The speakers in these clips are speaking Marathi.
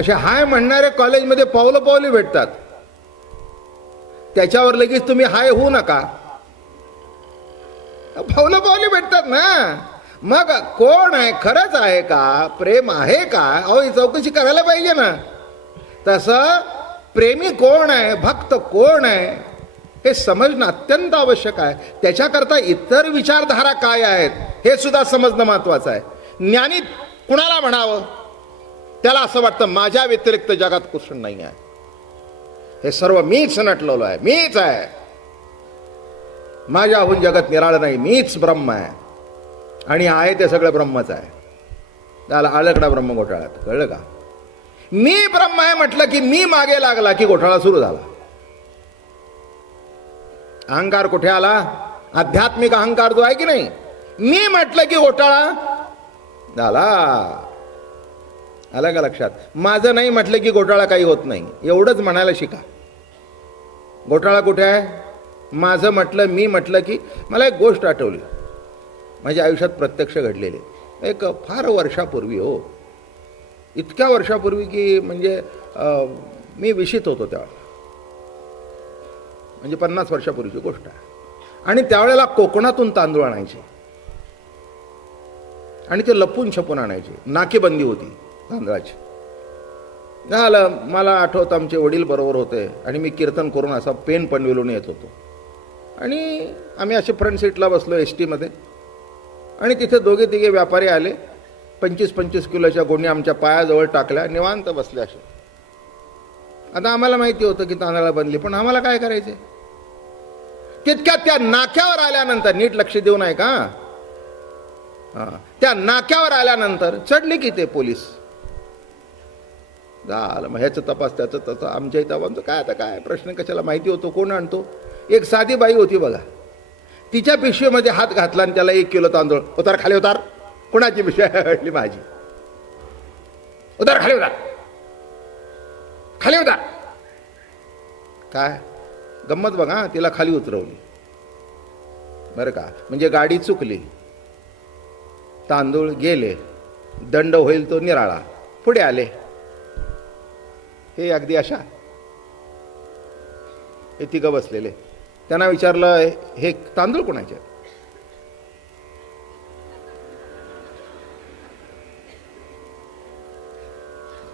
असे हाय म्हणणारे कॉलेजमध्ये पावलं पावली भेटतात, त्याच्यावर लगेच तुम्ही हाय होऊ नका. पावलं पावली भेटतात ना. मग कोण आहे, खरंच आहे का, प्रेम आहे का, अहो ही चौकशी करायला पाहिजे ना. तसं प्रेमी कोण आहे, भक्त कोण आहे हे समजणं अत्यंत आवश्यक आहे. त्याच्याकरता इतर विचारधारा काय आहेत हे सुद्धा समजणं महत्वाचं आहे. ज्ञानी कुणाला म्हणावं, त्याला असं वाटतं माझ्या व्यतिरिक्त जगात कुठं नाही आहे, हे सर्व मीच नटलेलो आहे, मीच आहे, माझ्याहून जगत निराळं नाही, मीच ब्रह्म आहे. आणि आहे ते सगळं ब्रह्मच आहे. त्याला आळकडा ब्रह्म घोटाळ्यात, कळलं का. मी ब्रह्म आहे म्हटलं की मी मागे लागला की घोटाळा सुरू झाला. अहंकार कुठे आला, आध्यात्मिक अहंकार जो आहे की नाही, मी म्हटलं की घोटाळा झाला. आलं का लक्षात. माझं नाही म्हटलं की घोटाळा काही होत नाही, एवढंच म्हणायला शिका. घोटाळा कुठे आहे, माझं म्हटलं, मी म्हटलं की. मला एक गोष्ट आठवली, माझ्या आयुष्यात प्रत्यक्ष घडलेली. एक फार वर्षापूर्वी, हो इतक्या वर्षापूर्वी की म्हणजे मी विशित होतो त्यावेळेला, म्हणजे 50 वर्षापूर्वीची गोष्ट आहे. आणि त्यावेळेला कोकणातून तांदूळ आणायचे आणि ते लपून छपून आणायचे, नाकेबंदी होती तांदळाची. झालं, मला आठवतं आमचे वडील बरोबर होते आणि मी कीर्तन करून असा पेन पनवेलून येत होतो. आणि आम्ही असे फ्रंट सीटला बसलो एस टीमध्ये. आणि तिथे दोघे तिघे व्यापारी आले, 25-25 किलोच्या गोणी आमच्या पायाजवळ टाकल्या, निवांत बसले असे. आता आम्हाला माहिती होतं की तांदळा बनली, पण आम्हाला काय करायचे. तितक्यात त्या नाक्यावर आल्यानंतर, नीट लक्ष देऊ नये का, त्या नाक्यावर आल्यानंतर चढले की ते पोलीस. झालं, मग ह्याचं तपास, त्याचं तसं. आमच्या इथं आमचं काय, आता काय प्रश्न कशाला, माहिती होतो कोण आणतो. एक साधी बाई होती बघा, तिच्या पिशवीमध्ये हात घातला आणि त्याला 1 किलो तांदूळ. उतार खाली उतार. कोणाची पिशवी हटली, माझी. उतार खाली उतार, खाली उतार. काय गंमत बघा, तिला खाली उतरवली बरं का. म्हणजे गाडी चुकली, तांदूळ गेले, दंड होईल तो निराळा. पुढे आले हे अगदी अशा, हे तिघं बसलेले. त्यांना विचारलं, हे तांदूळ कोणाचे.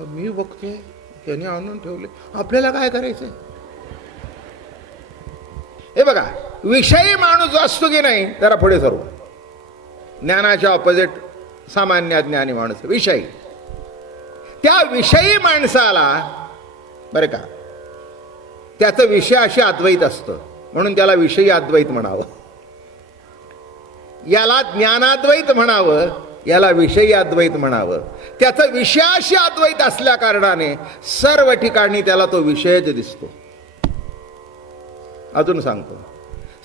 मी बघतोय त्यांनी आणून ठेवले, आपल्याला काय करायचंय. हे बघा, विषयी माणूस जो असतो की नाही, जरा पुढे सर्व ज्ञानाच्या ऑपोजिट सामान्य ज्ञानी माणूस विषयी. त्या विषयी माणसाला बरं का, त्याचं विषयाशी अद्वैत असतं म्हणून त्याला विषयी अद्वैत म्हणावं. याला ज्ञानाद्वैत म्हणावं, याला विषयी अद्वैत म्हणावं. त्याचं विषयाशी अद्वैत असल्या कारणाने सर्व ठिकाणी त्याला तो विषयच दिसतो. अजून सांगतो,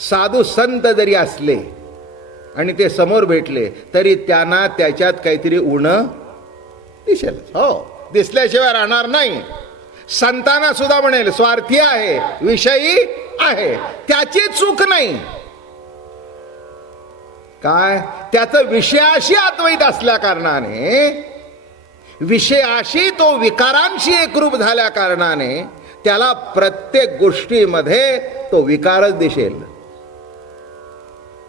साधू संत जरी असले आणि ते समोर भेटले तरी त्यांना त्याच्यात काहीतरी उणं दिसेल. हो, दिसल्याशिवाय राहणार नाही. संतांना सुद्धा म्हणेल स्वार्थी आहे, विषयी आहे, त्याची चूक नाही. काय, त्याचं विषयाशी अद्वैत असल्या कारणाने, विषयाशी तो विकारांशी एकरूप झाल्या कारणाने त्याला प्रत्येक गोष्टीमध्ये तो विकारच दिसेल.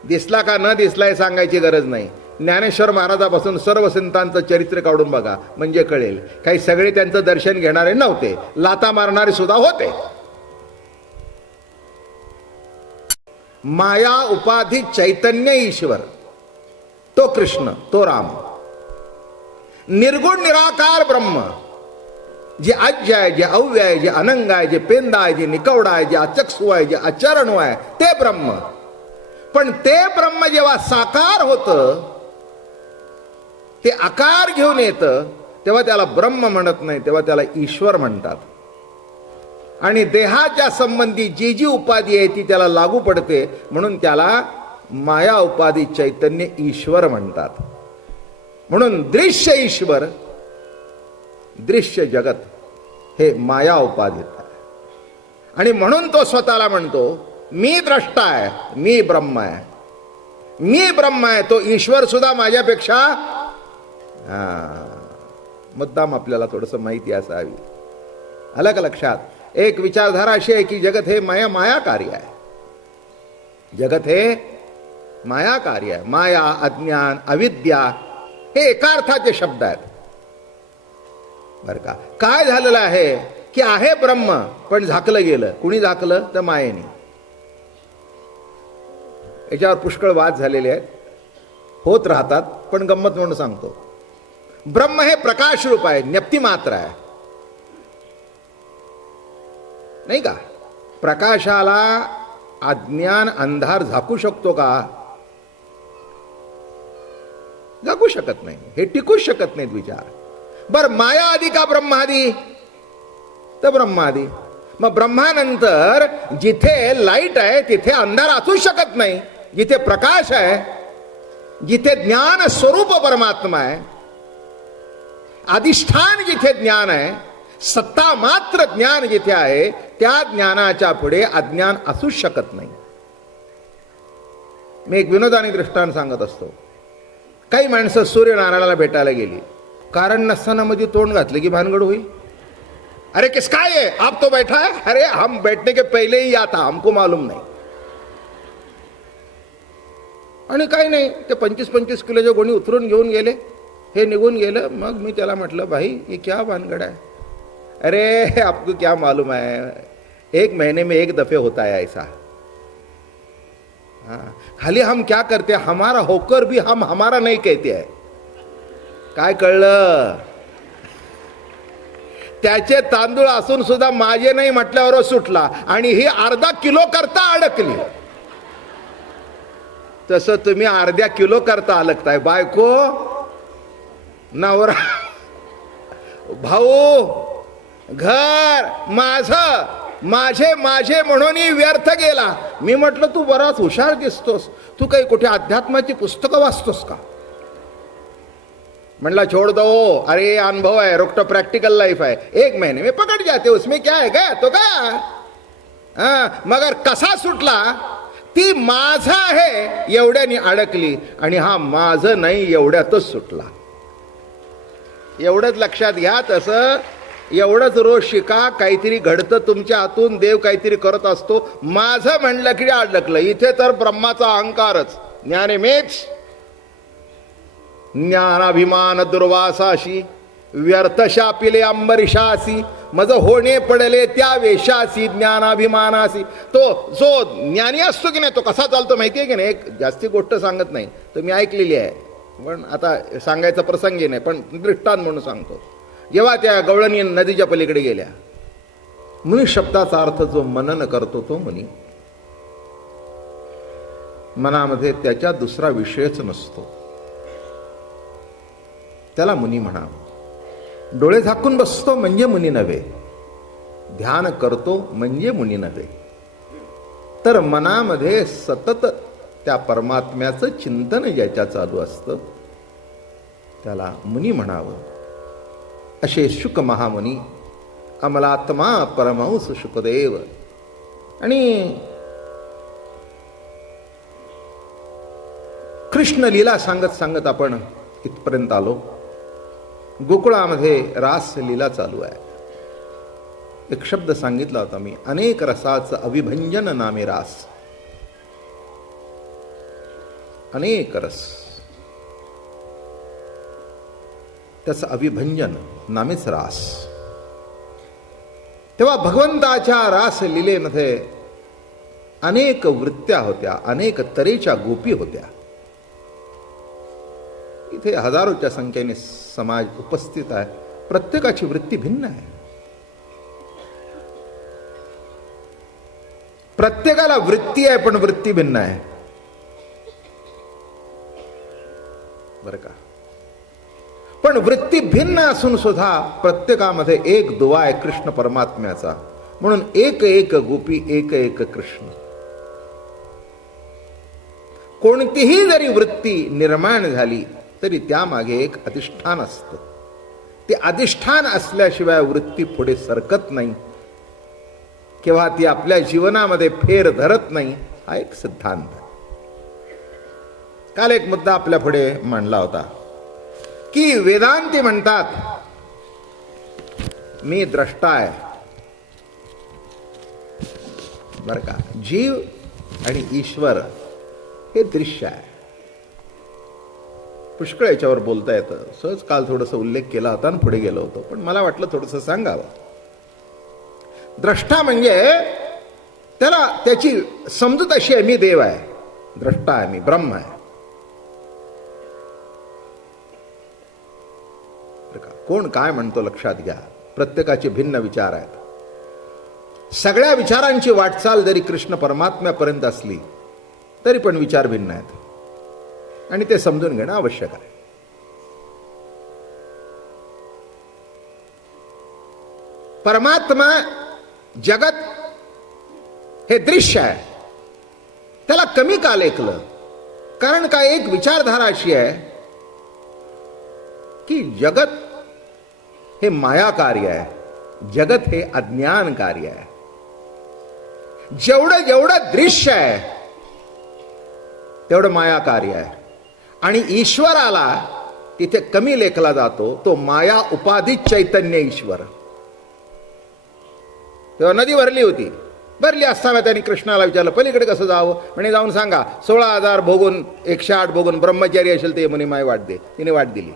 दिसला का न दिसला हे सांगायची गरज नाही. ज्ञानेश्वर महाराजापासून सर्व संतांचं चरित्र काढून बघा म्हणजे कळेल. काही सगळे त्यांचं दर्शन घेणारे नव्हते, लाता मारणारे सुद्धा होते. माया उपाधी चैतन्य ईश्वर, तो कृष्ण, तो राम. निर्गुण निराकार ब्रह्म, जे आज्य आहे, जे अव्यय आहे, जे अनंग आहे, जे पेंदा आहे, जे निकवडा आहे, जे अचक्षु आहे, जे अचरणू आहे, ते ब्रह्म. पण ते ब्रह्म जेव्हा साकार होतं, ते आकार घेऊन येतं, तेव्हा त्याला ब्रह्म म्हणत नाही, तेव्हा त्याला ईश्वर म्हणतात. आणि देहाच्या संबंधी जी जी उपाधी आहे ती त्याला लागू पडते म्हणून त्याला माया उपाधी चैतन्य ईश्वर म्हणतात. म्हणून दृश्य ईश्वर, दृश्य जगत हे माया उपाधीत आहे. आणि म्हणून तो स्वतःला म्हणतो मी द्रष्टा आहे, मी ब्रह्म आहे, मी ब्रह्म आहे. तो ईश्वर सुद्धा माझ्यापेक्षा मुद्दाम आपल्याला थोडंसं माहिती असावी. आलं का लक्षात? एक विचारधारा अशी आहे की जगत हे माया कार्य आहे. जगत हे माया कार्य आहे. माया, अज्ञान, अविद्या हे एका अर्थाचे शब्द आहेत बर का. काय झालेलं आहे की आहे ब्रह्म पण झाकलं गेलं. कुणी झाकलं? तर मायेने. याच्यावर पुष्कळ वाद झालेले आहेत, होत राहतात. पण गंमत म्हणून सांगतो, ब्रह्म हे प्रकाश रूप आहे, ज्ञप्ती मात्र आहे, नाही का. प्रकाशाला अज्ञान अंधार झाकू शकतो का? झाकू शकत नाही. हे टिकूच शकत नाहीत विचार. बर, माया आधी का ब्रह्मादी? तर ब्रह्मादी. मग ब्रह्मानंतर जिथे लाईट आहे तिथे अंधार असूच शकत नाही. जिथे प्रकाश आहे, जिथे ज्ञान स्वरूप परमात्मा आहे, अधिष्ठान जिथे ज्ञान आहे, सत्ता मात्र ज्ञान जिथे आहे, त्या ज्ञानाच्या पुढे अज्ञान असूच शकत नाही. मी एक विनोदाने दृष्टांत सांगत असतो. काही माणसं सूर्यनारायणाला भेटायला गेली. कारण नसताना मध्ये तोंड घातलं की भानगड होईल. अरे किसका है, आप तो बैठा है? अरे हम बैठने के पहले ही या था, हमको मालूम नहीं. आणि काही नाही, ते 25-25 किलोच्या गोणी उतरून घेऊन गेले. हे निघून गेलं. मग मी त्याला म्हटलं, भाई ये क्या भानगड है? अरे आपको क्या मालूम है, 1 महीने में 1 दफे होता है ऐसा. हाँ, खाली हम क्या करते, हमारा होकर भी हम हमारा नहीं कहते है. काय कळलं? त्याचे तांदूळ असून सुद्धा माझे नाही म्हटल्यावर सुटला आणि ही अर्धा किलो करता अडकली. तसं तुम्ही अर्ध्या किलो करता अडकताय. बायको, नवरा, भाऊ, घर माझं, माझे माझे म्हणून व्यर्थ गेला. मी म्हटलं तू बराच हुशार दिसतोस, तू काही कुठे अध्यात्माची पुस्तकं वाचतोस का? म्हणला छोड़ दो, अरे अनुभव है, रोकटो प्रैक्टिकल लाइफ है, 1 महीने में पकड़ जाते, उसमें क्या है, गया तो गया. मगर कसा सुटला? ती माझा आहे एवढ्यानी अडकली आणि हा माझं नाही एवढ्यातच सुटला. एवढंच लक्षात घ्या. तसं एवढंच रोज शिका, काहीतरी घडतं तुमच्या हातून, देव काहीतरी करत असतो. माझं म्हणलं की अडकलं. इथे तर ब्रह्माचा अहंकारच. ज्ञाने मेच ज्ञानाभिमान दुर्वासाशी, व्यर्थ शापिले अंबरीशासी, मज होणे पडले त्या वेशासी, ज्ञानाभिमानासी. तो जो ज्ञानी असतो की नाही, तो कसा चालतो माहिती आहे की नाही? एक जास्ती गोष्ट सांगत नाही, तुम्ही ऐकलेली आहे, पण आता सांगायचा प्रसंगी नाही, पण दृष्टांत म्हणून सांगतो. जेव्हा त्या गवळणी नदीच्या पलीकडे गेल्या, मुनी शब्दाचा अर्थ जो मनन करतो तो मुनी. मनामध्ये त्याच्या दुसरा विषयच नसतो, त्याला मुनी म्हणा. डोळे झाकून बसतो म्हणजे मुनी नव्हे, ध्यान करतो म्हणजे मुनी नव्हे. तर मनामध्ये सतत त्या परमात्म्याचं चिंतन ज्याच्या चालू असतं त्याला मुनी म्हणावं. असे शुक महामुनी, अमलात्मा परमहंस शुकदेव. आणि कृष्ण लीला सांगत सांगत आपण इथपर्यंत आलो. गोकुळामध्ये रास लीला चालू आहे. एक शब्द सांगितला होता मी, अनेक रसाचं अविभंजन नामे रास. अनेक रस, त्याचं अविभंजन नामेच रास. तेव्हा भगवंताच्या रास लीलेमध्ये अनेक वृत्त्या होत्या, अनेक तऱ्हेच्या गोपी होत्या. इथे हजारोच्या संख्येने समाज उपस्थित आहे. प्रत्येकाची वृत्ती भिन्न आहे. प्रत्येकाला वृत्ती आहे, पण वृत्ती भिन्न आहे, बरं का. पण वृत्ती भिन्न असून सुद्धा प्रत्येकामध्ये एक दुवा आहे कृष्ण परमात्म्याचा. म्हणून एक एक गोपी, एक एक कृष्ण. कोणतीही जरी वृत्ती निर्माण झाली तरी त्यामागे एक अधिष्ठान असतं. ते अधिष्ठान असल्याशिवाय वृत्ती पुढे सरकत नाही किंवा ती आपल्या जीवनामध्ये फेर धरत नाही. हा एक सिद्धांत. काल एक मुद्दा आपल्या पुढे मांडला होता की वेदांती म्हणतात मी द्रष्टा आहे बर का. जीव आणि ईश्वर हे दृश्य आहे. पुष्कळ याच्यावर बोलता येतं. सहज काल थोडंसं उल्लेख केला होता आणि पुढे गेलो होतो, पण मला वाटलं थोडंसं सांगावं. द्रष्टा म्हणजे त्याला त्याची समजूत अशी आहे, मी देव आहे, द्रष्टा आहे, मी ब्रह्म आहे. कोण काय म्हणतो लक्षात घ्या. प्रत्येकाचे भिन्न विचार आहेत. सगळ्या विचारांची वाटचाल जरी कृष्ण परमात्म्यापर्यंत असली तरी पण विचार भिन्न आहेत आणि ते समजून घेणं आवश्यक आहे. परमात्मा जगत हे दृश्य आहे. त्याला कमी का लेखलं? कारण काय, एक विचारधारा अशी आहे की जगत हे माया कार्य आहे, जगत हे अज्ञान कार्य आहे. जेवढं जेवढं दृश्य आहे तेवढं माया कार्य आहे. आणि ईश्वराला तिथे कमी लेखला जातो, तो माया उपाधित चैतन्य ईश्वर. तेव्हा नदी भरली होती. भरली असताना त्यांनी कृष्णाला विचारलं पलीकडे कसं जावं. म्हणे जाऊन सांगा 16,000 भोगून 108 भोगून ब्रह्मचारी असेल ते म्हणे माय वाट दे. तिने वाट दिली.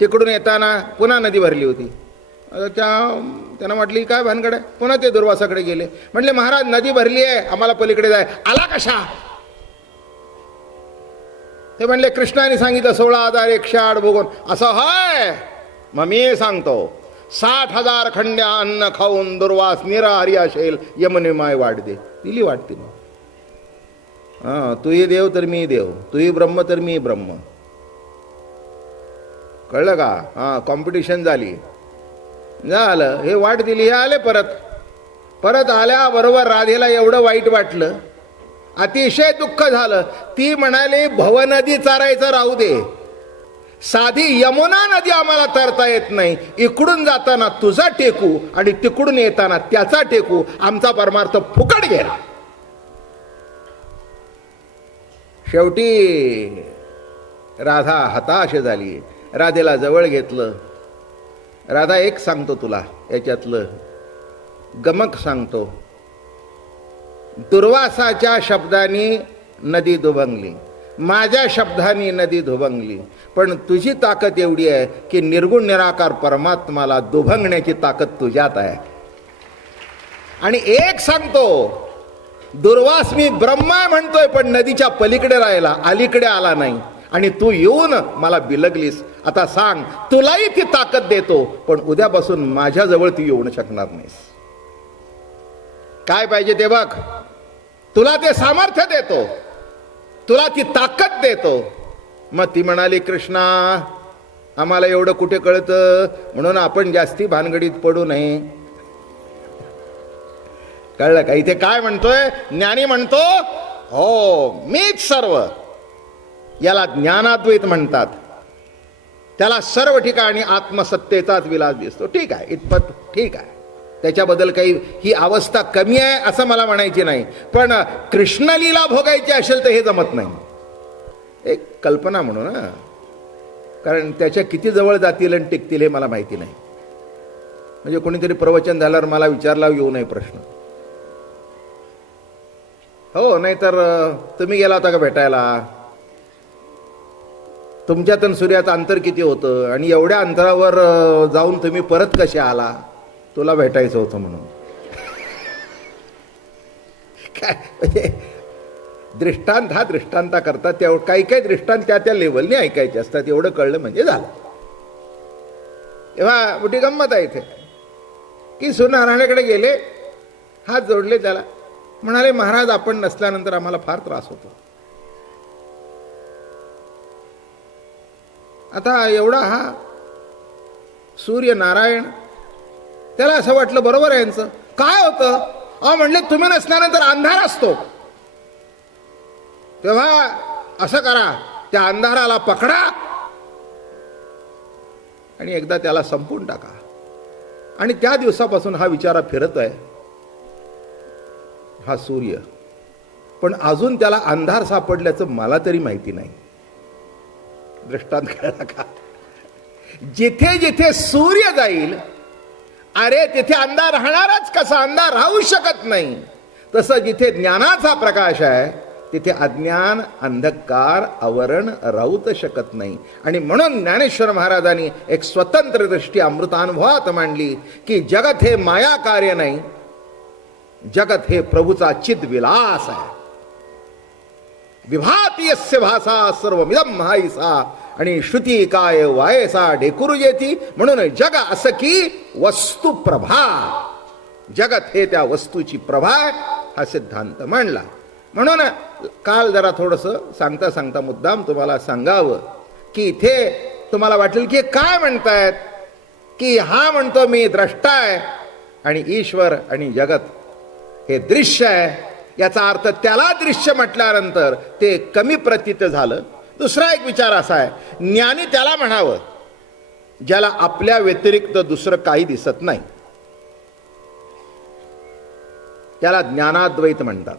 तिकडून येताना पुन्हा नदी भरली होती. त्यांना म्हटली काय भानगड आहे. पुन्हा ते दुर्वासाकडे गेले. म्हटले महाराज नदी भरली आहे, आम्हाला पलीकडे जाय. आला कशा? ते म्हणले कृष्णाने सांगितलं 16,108 भोगून. असं हाय? मग मी सांगतो 60,000 खंड्या अन्न खाऊन दुर्वास निराहारी असेल यमुने माय वाट दे. दिली वाट तिने. तूही देव तर मी देव, तूही ब्रह्म तर मी ब्रह्म. कळलं का? कॉम्पिटिशन झाली. झालं, हे वाट दिली. हे आले परत आल्याबरोबर राधेला एवढं वाईट वाटलं, अतिशय दुःख झालं. ती म्हणाली भवनदी चारायचं राहू दे, साधी यमुना नदी आम्हाला तरता येत नाही. इकडून जाताना तुझा टेकू आणि तिकडून येताना त्याचा टेकू, आमचा परमार्थ फुकट गेला. शेवटी राधा हताश झाली. राधेला जवळ घेतलं. राधा एक सांगतो तुला, याच्यातलं गमक सांगतो. दुर्वासाच्या शब्दांनी नदी दुभंगली, माझ्या शब्दांनी नदी दुभंगली. पण तुझी ताकद एवढी आहे की निर्गुण निराकार परमात्माला दुभंगण्याची ताकद तुझ्यात आहे. आणि एक सांगतो, दुर्वास मी ब्रह्मा म्हणतोय पण नदीच्या पलीकडे राहिला, अलीकडे आला नाही. आणि तू येऊन मला बिलगलीस. आता सांग, तुलाही ती ताकद देतो, पण उद्यापासून माझ्याजवळ ती येऊ शकणार नाहीस. काय पाहिजे ते बघ. तुला ते सामर्थ्य देतो, तुला ती ताकद देतो. मग ती म्हणाली कृष्णा आम्हाला एवढं कुठे कळतं, म्हणून आपण जास्ती भानगडीत पडू नये. कळलं का? इथे काय म्हणतोय ज्ञानी? म्हणतो हो मीच सर्व. याला ज्ञानाद्वैत म्हणतात. त्याला सर्व ठिकाणी आत्मसत्तेचाच विलास दिसतो. ठीक आहे, इतपत ठीक आहे. त्याच्याबद्दल काही ही अवस्था कमी आहे असं मला म्हणायची नाही. पण कृष्णलीला भोगायची असेल तर हे जमत नाही. एक कल्पना म्हणून, कारण त्याच्या किती जवळ जातील आणि टिकतील हे मला माहिती नाही. म्हणजे कोणीतरी प्रवचन झाल्यावर मला विचारला येऊ नये प्रश्न. हो, नाहीतर तुम्ही गेला होता का भेटायला? तुमच्यातून सूर्याचं अंतर किती होतं आणि एवढ्या अंतरावर जाऊन तुम्ही परत कसे आला? तुला भेटायचं होतं म्हणून. काय म्हणजे दृष्टांत हा दृष्टांता करतात. त्या काही काही दृष्टांत त्या लेवलने ऐकायचे असतात. एवढं कळलं म्हणजे झालं. तेव्हा मोठी गंमत आहे इथे की सूर्यनारायणाकडे गेले, हात जोडले, त्याला म्हणाले महाराज आपण नसल्यानंतर आम्हाला फार त्रास होतो. आता एवढा हा सूर्यनारायण, त्याला असं वाटलं बरोबर आहे यांचं. काय होतं? म्हणले तुम्ही नसल्यानंतर अंधार असतो, तेव्हा असं करा, त्या अंधाराला पकडा आणि एकदा त्याला संपून टाका. आणि त्या दिवसापासून हा विचार फिरत आहे, हा सूर्य. पण अजून त्याला अंधार सापडल्याचं मला तरी माहिती नाही. दृष्टांत कळला का? जिथे जिथे सूर्य जाईल अरे तिथे अंधार राहणारच कसा, अंधार राहू शकत नाही. तसं जिथे ज्ञानाचा प्रकाश आहे तिथे अज्ञान अंधकार आवरण राहूच शकत नाही. आणि म्हणून ज्ञानेश्वर महाराजांनी एक स्वतंत्र दृष्टी अमृतानुभवात मांडली की जगत हे माया कार्य नाही, जगत हे प्रभूचा चिद विलास आहे. विभाती यस्य भासा सर्वमिदं महाईसा आणि श्रुती काय वायसा ढेकुरुजेती. म्हणून जग असं की वस्तू प्रभा, जगत हे त्या वस्तूची प्रभा हा सिद्धांत मांडला. म्हणून काल जरा थोडंसं सांगता सांगता मुद्दाम तुम्हाला सांगावं की इथे तुम्हाला वाटेल की काय म्हणतायत, की हा म्हणतो मी द्रष्टा आहे आणि ईश्वर आणि जगत हे दृश्य आहे. याचा अर्थ त्याला दृश्य म्हटल्यानंतर ते कमी प्रतीत झालं. दुसरा एक विचार असा आहे, ज्ञानी त्याला म्हणावं ज्याला आपल्या व्यतिरिक्त दुसरं काही दिसत नाही, त्याला ज्ञानाद्वैत म्हणतात.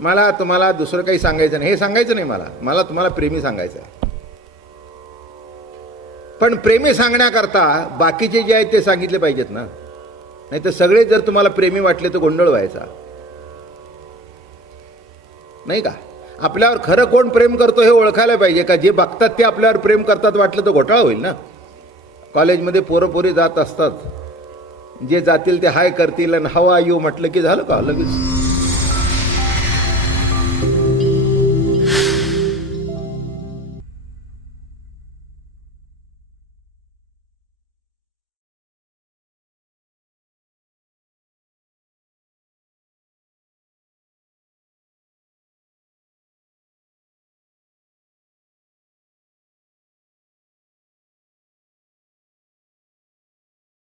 मला तुम्हाला दुसरं काही सांगायचं नाही, हे सांगायचं नाही मला तुम्हाला प्रेमी सांगायचं आहे. पण प्रेमी सांगण्याकरता बाकीचे जे आहेत ते सांगितले पाहिजेत ना, नाही तर सगळे जर तुम्हाला प्रेमी वाटले तर गोंधळ व्हायचा नाही का. आपल्यावर खरं कोण प्रेम करतो हे ओळखायला पाहिजे का. जे बघतात ते आपल्यावर प्रेम करतात वाटलं तर घोटाळा होईल ना. कॉलेजमध्ये पोरं जात असतात, जे जातील ते हाय करतील आणि हाऊ आर यू म्हटलं की झालं का लगेच